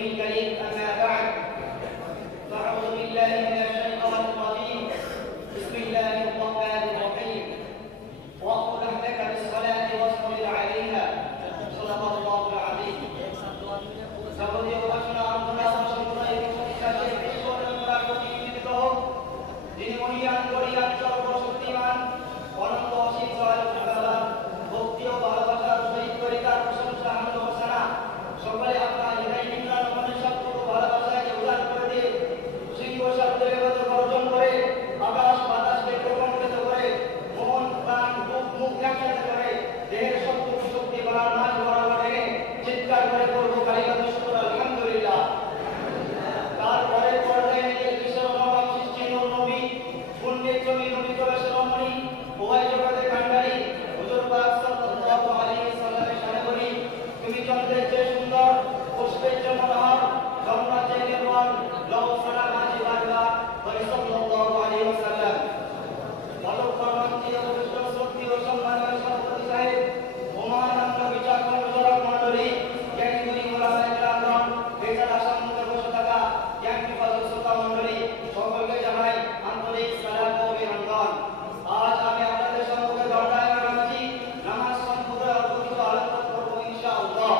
الكريم أما بعد فأعوذ بالله من الشيطان الرجيم بسم الله الرحمن الرحيم وأمر أهلك بالصلاة واصبر عليها صدق الله العظيم যাবতীয় উপাসনা আরাধনা সম্পূর্ণ এবং সঠিক ঈশ্বরের দ্বারা প্রতিষ্ঠিত হোক যিনি মহিয়ান করিয়ান সর্বশক্তিমান অনন্ত অসীম সহায়তা ভক্তি ও ভালোবাসার সহিত করে তার প্রশংসা আনন্দ হোসানা সকলে আপনার হৃদয় নিম্নান মনের সবটুকু ভালোবাসাকে উদার করে দিয়ে সিংহ শব্দের মতো গর্জন করে আকাশ বাতাসকে প্রকম্পিত করে মন প্রাণ বুক মুখ একসাথে করে দেহের সবটুকু শক্তি বাড়ার মাঝ বরাবর এনে চিৎকার করে করবো কালিমা দুষ্কর আলহামদুলিল্লাহ। তারপরে পর্যায়ে নিয়ে বিশ্বের নবাব সৃষ্টি নবী পুণ্যের জমি নবী প্রবেশের রমণী উভয় জগতে কান্ডারি হুজুর পাক সাল্লাল্লাহু আলাইহি সাল্লামের সামনে বলি তুমি চন্দ্রের চেয়ে সুন্দর পুষ্পের চেয়ে মনোহর যমুনার চেয়ে নির্মল লও সালাম আজি বারবার বলি সাল্লাল্লাহু আলাইহি ওয়াসাল্লাম। ভালোকর্মান্তিয় পবিত্র শক্তি ও সম্মানের সভাপতি সাহেব মহানান্দ বিচার কর্মচারক মণ্ডলী জ্ঞানী গুণী মোলামায়ে কেরামগণ বেচারা সম্মুখে বসে থাকা জ্ঞান পিপাসু শ্রোতা মণ্ডলী সকলকে জানাই আন্তরিক সালাম ও অভিনন্দন। আজ আমি আপনাদের সম্মুখে দণ্ডায়মান আছি নামাজ সম্পর্কে অল্প কিছু আলোচনা করব ইনশাআল্লাহ।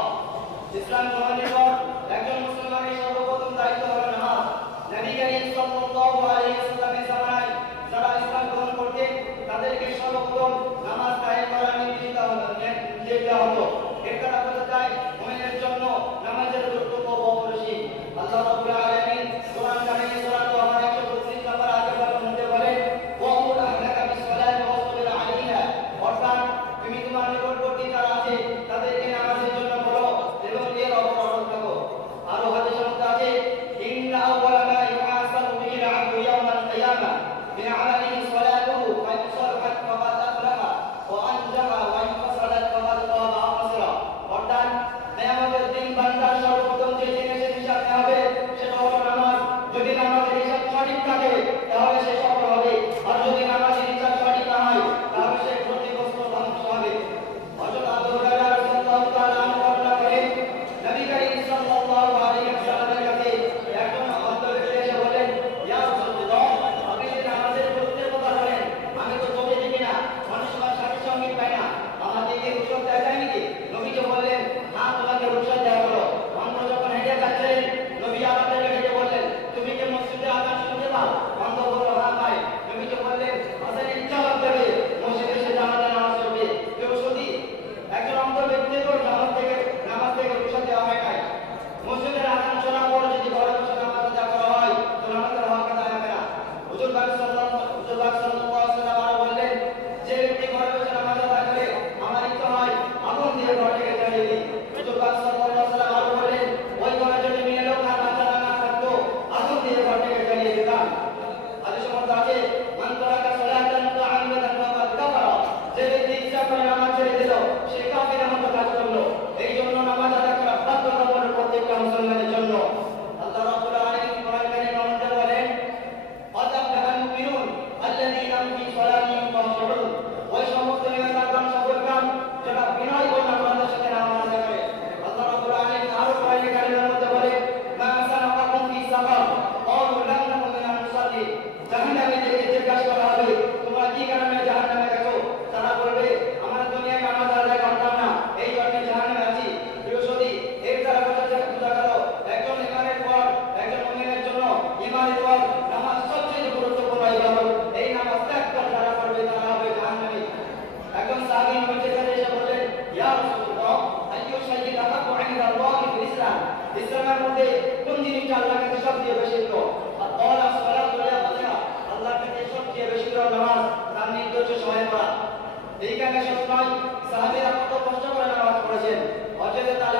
ইসলাম গ্রহণের পর একজন মুসলমানের সর্বপ্রথম দায়িত্ব হলো নামাজ। নবী করিম সাল্লাল্লাহু আলাইহি ওয়াসাল্লামের জামানায় যারা ইসলাম গ্রহণ করতেন তাদেরকে সর্বপ্রথম নামাজ কায়েম করার নির্দেশ দেওয়া হতো। এর দ্বারা বোঝা যায় মুমিনের জন্য নামাজের গুরুত্ব অপরিসীম। আল্লাহ রাব্বুল আলামিন কোরআন কারিমে সূরা আল-বাকারা 132 নম্বর আয়াতের মধ্যে বলেন ওয়াকুল আহলাকা বিসসালাতি ওয়াসবির আলাইহা, অর্থাৎ তুমি তোমার নিকটবর্তী যারা আছে তাদেরকে নামাজের জন্য বলো এবং এর অবরোধ থাকো। আরো হাদিসের মধ্যে আছে ইন্না আউওয়ালা মা ইউহাসাবু বিহি আল-আবদু ইয়াওমাল কিয়ামা মিন আমালিহি সালাতুহু ফা ইনসালাহাত ফাকাদ আফলাহা ওয়া আনজাহা ওয়া ইনফাসালাত ফাকাদ খাবা খাসরা। অর্থাৎ কিয়ামতের দিন বান্দার সর্বপ্রথম যে জিনিসের হিসাব নেওয়া হবে সেটা হলো নামাজ। যদি নামাজের হিসাব সঠিক থাকে তাহলে সে সফল হবে, আর যদি নামাজের হিসাব সঠিক না হয় তাহলে সে ক্ষতিগ্রস্ত ধ্বংস হবে। হযরত আবু হুরায়রা রাদিয়াল্লাহু তাআলা আনহু বর্ণনা করেন নবী করিম সাল্লাল্লাহু আলাইহি ওয়াসাল্লামের কাছে একজন অন্তরে এসে বলেন ইয়া রাসূলুল্লাহ, আপনি যে নামাজের গুরুত্বের কথা বলেন আমি তো চোখে দেখি না, মানুষের সাথে সঙ্গীত পাই না, আমাদেরকে রুশক দেওয়া যায় নাকি? নবীজি বললেন হ্যাঁ, তোমাকে রুশক দেওয়া হলো। অন্ধ যখন হেঁটে যাচ্ছিলেন নবী আমাদেরকে ডেকে বললেন তুমি কি মসজিদে আযান শুনতে পাও? অন্ধ বলল হ্যাঁ পাই। নবীজি বললেন আযানের জবাব দেবে, মসজিদে এসে জামাতে নামাজ পড়বে। কেউ যদি একজন অন্ধ ব্যক্তিকে নামাজ থেকে রুশক দেওয়া হয় নাই, মসজিদের আযান শোনার পর যদি ঘরে বসে নামাজ আদায় করা হয় তো নামাজের হক আদায় হবে না। হুজুর পাক সাল্লাল্লাহু আলাইহি ওয়াসাল্লাম আরো বললেন যে ব্যক্তি ঘরে বসে নামাজ আদায় করে আমার ইচ্ছা হয় আগুন দিয়ে ঘর থেকে জ্বালিয়ে দিই। হুজুর পাক সাল্লাল্লাহু আলাইহি ওয়াসাল্লাম আরো বললেন ওই ঘরে যদি মেয়ে লোক আর বাচ্চা না থাকতো আগুন দিয়ে ঘর থেকে জ্বালিয়ে দিতাম। হাদিসের মধ্যে আছে মান তারাকা সালাতান মুতাআম্মিদান ফাকাদ কাফারা, যে ব্যক্তি ইচ্ছা করে নামাজ ছেড়ে দিল সে কাফিরের মতো কাজ করলো। এই জন্য নামাজ আদায় করা বাধ্যতামূলক প্রত্যেকটা মুসলমানের জন্য। আল্লাহ রাব্বুল আলামিন কোরআন কারীমে আমাদের বলেন قد أفلح المؤمنون الذين هم في صلاتهم خاشعون, ওই সমস্ত নেতাগণ সফলকাম যারা বিনয় ও নম্রতার সাথে নামাজ আদায় করে। আল্লাহ রাব্বুল আলামিন আরো কোরআন কারীমের মধ্যে বলেন মা সালাকাকুম ফি সাকার ক্বালু লাম নাকু মিনাল মুসাল্লিন, জাহান্নামে থেকে জিজ্ঞাসা করা হবে তোমরা কি কারণে জাহান্নামে গেছো? তারা বলবে আমরা দুনিয়ায় নামাজ আদায় করতাম না, এই জন্য জাহান্নামে আছি। বৃহস্পতি এর দ্বারা বোঝা গেল একজন ইমানের পর একজন মুমিনের জন্য ইমানের পর নামাজ সবচেয়ে গুরুত্বপূর্ণ ইবাদত। এই নামাজ ত্যাগ করে যারা করবে তারা হবে জাহান্নামী। একজন সাহাবী নবীর কাছে এসে বললেন ইয়া রাসূলুল্লাহ আইয়ু শাইইন আহাব্বু ইনদাল্লাহি ফিল ইসলাম, ইসলামের মধ্যে কোন জিনিসটা আল্লাহর কাছে সবচেয়ে বেশি প্রিয়? ক্বালা সালাতু আলাইহা, আল্লাহর কাছে সবচেয়ে বেশি প্রিয় নামাজ তার নির্দেশ সহায় করা। এই কারণে সবসময় সাহাবীরা কত কষ্ট করে নামাজ পড়েছেন। হযরত আলী